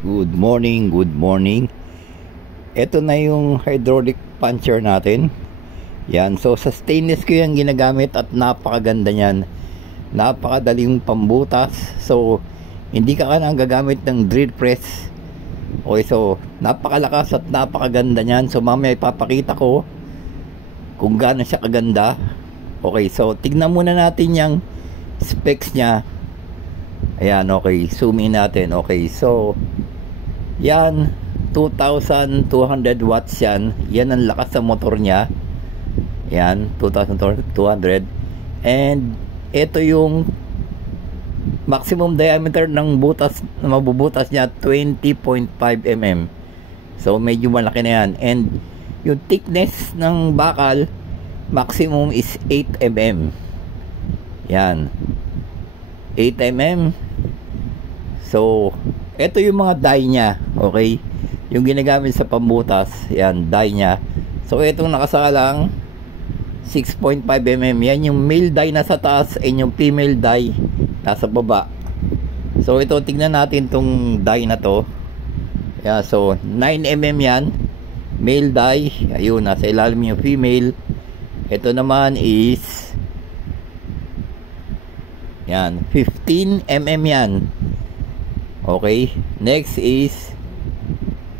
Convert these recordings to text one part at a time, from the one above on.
Good morning, good morning. Ito na yung hydraulic puncher natin. Yan, so sa stainless ko yung ginagamit at napakaganda niyan. Napakadaling pambutas. So, hindi ka nang gagamit ng drill press. Okay, so napakalakas at napakaganda niyan. So, mamaya ipapakita ko kung gaano siya kaganda. Okay, so tignan muna natin yung specs niya. Ayan, okay, zoom in natin. Okay, so yan, 2,200 watts yan. Yan ang lakas ng motor niya. Yan, 2,200. And ito yung maximum diameter ng butas na mabubutas niya, 20.5 mm. So medyo malaki na yan. And yung thickness ng bakal maximum is 8 mm. Yan, 8 mm. So ito yung mga die niya, okay? Yung ginagamit sa pambutas, yan, die niya. So itong nakasalang 6.5 mm, yan yung male die nasa taas and yung female die nasa baba. So ito, tignan natin tong die na to. Yeah, so 9 mm yan, male die. Ayun, nasa ilalim yung female. Ito naman is yan, 15 mm yan. Okay, next is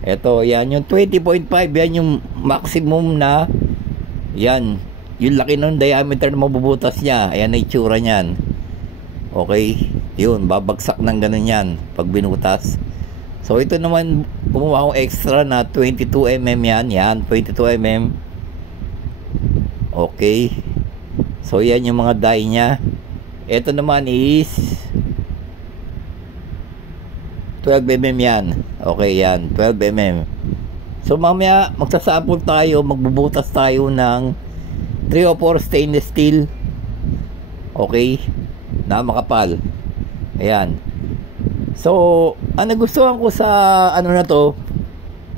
eto, yan yung 20.5, yan yung maximum na, yan yung laki ng diameter na mabubutas niya. Ayan na itsura niyan. Okay, yun, babagsak ng ganun yan pag binutas. So ito naman, kumuha akong extra na 22 mm yan. Yan, 22 mm. Okay, so yan yung mga die nya. Ito naman is 12 mm yan. Okay, yan, 12 mm. So mamaya magsasample tayo, magbubutas tayo ng 3 o 4 stainless steel. Okay, na makapal. Ayan. So ang nagustuhan ko sa ano na to,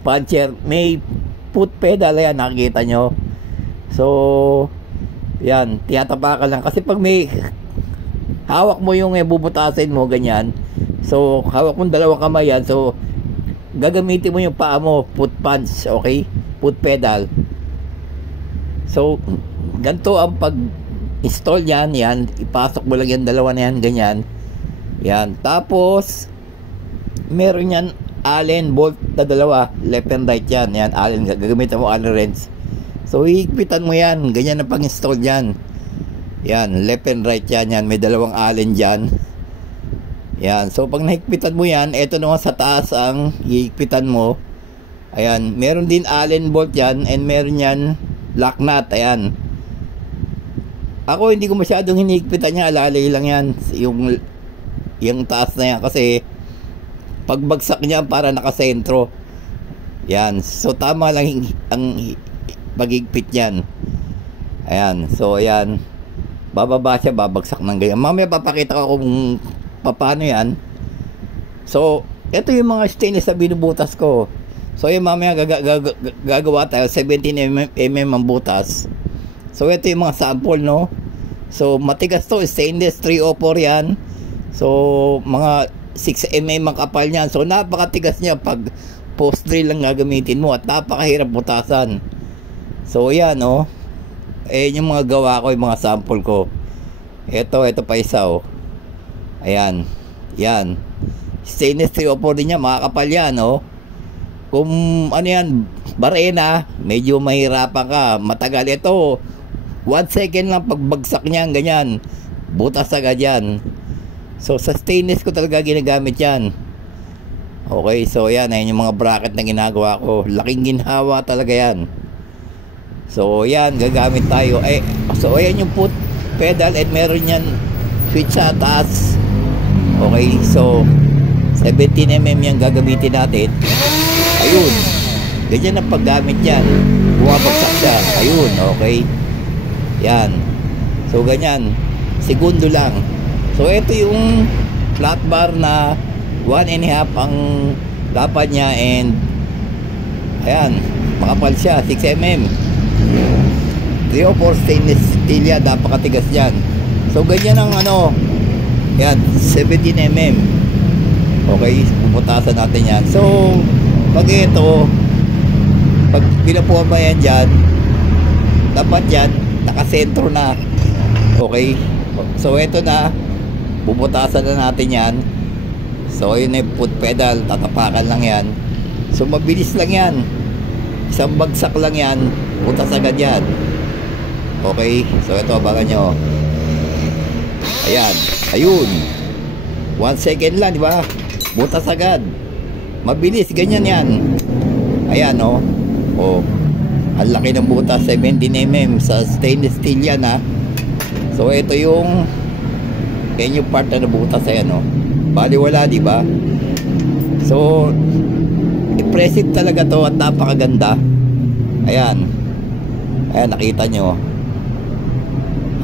puncher, may foot pedal. Ayan, nakikita nyo. So yan, tiyatapakan lang. Kasi pag may hawak mo yung bubutasin mo, ganyan. So, hawak mong dalawang kamay yan. So, gagamitin mo yung paa mo, foot punch, okay? Foot pedal. So, ganito ang pag-install yan. Yan, ipasok mo lang yan, dalawa na yan, ganyan. Yan. Tapos, meron yan, Allen bolt na dalawa. Left and right yan. Yan, Allen. Gagamitin mo Allen wrench. So, hihigpitan mo yan. Ganyan ang pag-install yan. Yan, left and right yan. Yan, may dalawang Allen dyan. Yan, so pag nahigpitan mo yan, eto naman sa taas ang hihigpitan mo. Ayan, meron din Allen bolt yan, and meron yan lock nut. Ayan, ako hindi ko masyadong hinihigpitan niya, alalay lang yan yung taas na yan, kasi pagbagsak niya para nakasentro. Yan, so tama lang ang paghigpit yan. Ayan, so ayan, bababa siya, babagsak ng ganyan. Mamaya papakita ko kung paano yan. So ito yung mga stainless na binubutas ko. So yung mamaya gagawa tayo 17 mm ang butas. So ito yung mga sample, no. So matigas to, stainless 304 yan. So mga 6 mm ang kapal niyan. So napakatigas niya pag post drill lang gagamitin mo, at napakahirap butasan. So yan, no. Yung mga gawa ko, yung mga sample ko. Ito pa isa, oh. Ayan, yan, stainless 304 din niya, makakapal yan, oh. Kung ano yan, barena, medyo mahirapan ka, matagal. Ito 1 second lang pagbagsak niyan, ganyan, butas agad yan. So sa stainless ko talaga ginagamit yan. Okay, so yan, ayan yung mga bracket na ginagawa ko. Laking ginhawa talaga yan. So yan, gagamit tayo. So ayan yung foot pedal, at meron yan switch sa taas. Okay, so 17 mm yung gagamitin natin. Ayun, ganyan ang paggamit yan. Bumabagsak siya. Ayun, okay. Yan, so ganyan, segundo lang. So ito yung flat bar na 1.5 ang lapad niya, and ayan, makapal siya, 6 mm. 3 o 4 stainless steel yan, napakatigas yan. So ganyan ang ano, yan, 17 mm. Okay, bubutasan natin yan. So, pag ito, pag pinapuha ba yan dyan, dapat yan, nakasentro na. Okay, so ito na, bubutasan na natin yan. So, yun yung foot pedal, tatapakan lang yan. So, mabilis lang yan. Isang bagsak lang yan, butas agad yan. Okay, so ito, abangan nyo. Ayan, ayun. 1 second lang, di ba? Butas agad. Mabilis, ganyan yan. Ayan, oh. Oh, ang laki ng butas, 17mm sa stainless steel yan, ha. So, ito yung part na butas, ayan, oh. Bali wala, di ba? So, impressive talaga to at napakaganda. Ayan. Ayan, nakita nyo.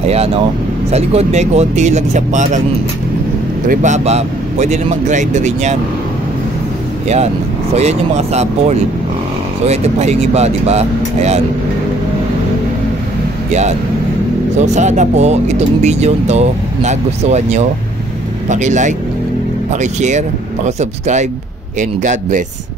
Ayan, oh. Sa likod may konti lang siya parang rebaba. Pwede naman grinder rin yan. Ayan. So, yan yung mga sample. So, ito pa yung iba, di ba? Ayan. Yan. So, sana po itong video to nagustuhan nyo. Paki-like, paki-share, paki-subscribe, and God bless.